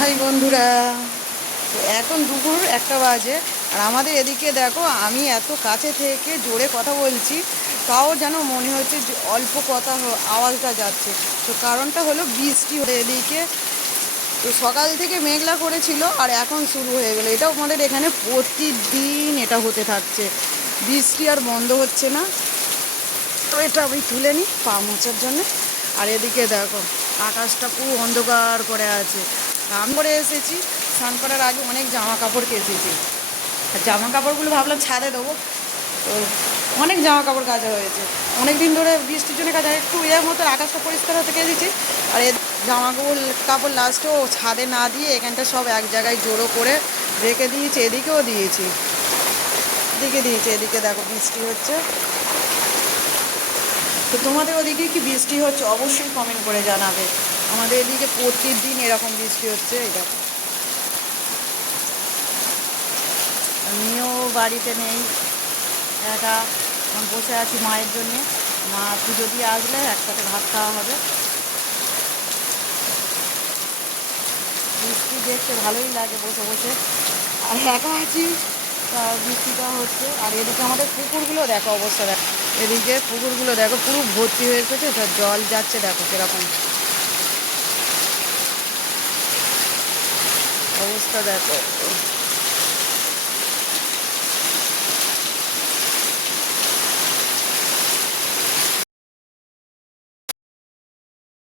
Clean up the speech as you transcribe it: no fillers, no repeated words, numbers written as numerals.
High বন্ধুরা, তো এখন দুপুর 1টা বাজে। আর আমাদের এদিকে দেখো, আমি এত কাছে থেকে জোরে কথা বলছি, তাও যেন মনে হচ্ছে যে অল্প কথা আওয়াজটা যাচ্ছে। তো কারণটা হলো বৃষ্টি এদিকে। তো সকাল থেকে মেঘলা করেছিল আর এখন শুরু হয়ে গেলো। এটা আমাদের এখানে প্রতিদিন এটা হতে থাকছে, বৃষ্টি আর বন্ধ হচ্ছে না। তো এটা আমি তুলে নিই পা মোছার জন্যে। আর এদিকে দেখো, আকাশটা পুরো অন্ধকার করে আছে। স্নান করে এসেছি, স্নান করার আগে অনেক জামা কাপড় কেচেছি। আর জামা কাপড়গুলো ভাবলাম ছাদে দেবো। তো অনেক জামা কাপড় কাচা হয়েছে, অনেক দিন ধরে বৃষ্টির জন্য কাচা, একটু এর মতো আকাশটা পরিষ্কার হতে কেচেছি। আর এর জামা কাপড় লাস্টেও ছাদে না দিয়ে এখানটা সব এক জায়গায় জড়ো করে রেখে দিয়েছি। এদিকেও দিয়েছি, এদিকে দেখো বৃষ্টি হচ্ছে। তো তোমাদের ওদিকে কি বৃষ্টি হচ্ছে অবশ্যই কমেন্ট করে জানাবে। আমাদের এদিকে প্রতিদিন এরকম বৃষ্টি হচ্ছে। এই দেখো, আমিও বাড়িতে নেই, একা এখন বসে আছি মায়ের জন্যে। মা পুজো দিয়ে আসলে একসাথে ভাত খাওয়া হবে। বৃষ্টি দেখতে ভালোই লাগে বসে বসে, আর একা আছি, বৃষ্টিটা হচ্ছে। আর এদিকে আমাদের পুকুরগুলো দেখো অবস্থা, দেখো এদিকে পুকুরগুলো দেখো পুরো ভর্তি হয়ে গেছে, জল যাচ্ছে দেখো কিরকম অবস্থা দেখো।